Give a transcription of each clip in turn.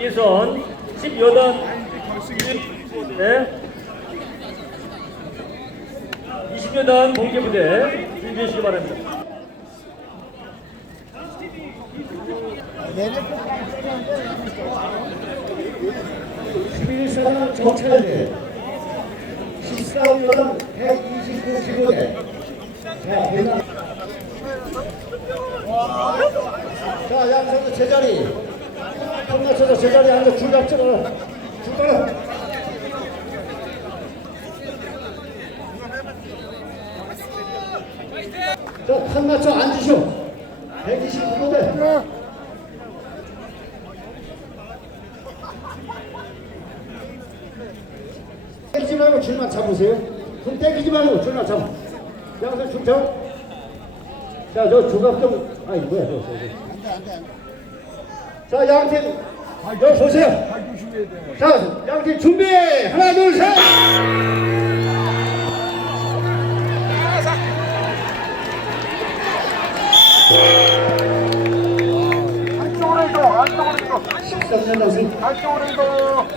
예선 18 네. 20여단 공개 부대 준비해 주시기 바랍니다. 십일사단 정찰대 14호여단 129 기부대 자 대단 자 양선수 제자리 끝마쳐서 제자리 앉아 줄 잡잖아 줄 따라 자칸 맞춰 앉으시오 129부대 떼기지 말고 줄만 잡으세요. 손 떼기지 말고 줄만 잡아. 양손 줄 잡아. 자, 저 조각 좀, 아이, 뭐야, 저, 저, 저. 자, 양팀, 여기 보세요. 자, 양팀 준비! 하나, 둘, 셋! 안쪽으로 이동, 안쪽으로 이동, 13년 남생. 안쪽으로 이동.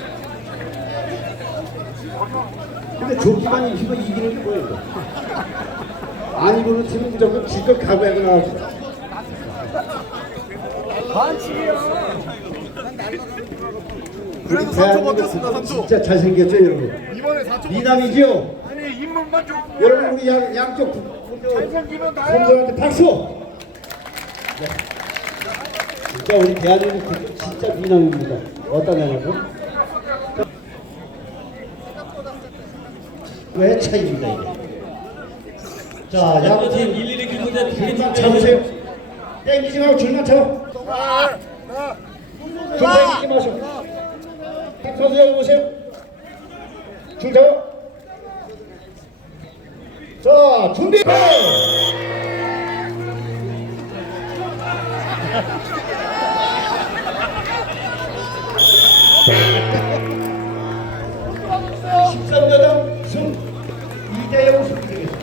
근데 조기만 이기고 이기는 게 뭐야, 이거? 안 이기는 팀은 무조건 지껏 각오하고 나와서. 그래도 우리 3초 버텼습니다, 대한민국 3초. 진짜 잘생겼죠, 여러분? 이번에 4초. 미남이죠? 아니, 인물만 좀. 여러분 우리 양, 양쪽 부- 잘생기면 나요. 선수한테 박수! 네. 진짜 우리 대한민국 진짜 미남입니다. 어떤 애냐고? 왜 차이입니다 이게? 자, 양팀 11 기부대 줄만 잡으세요. 땡기지 말고 줄만 잡아. 줄 땡기지 마시 고. 선수 여기 보세요. 줄 잡아. 자, 준비! 십삼여당 승 2대0 승리되겠습니다.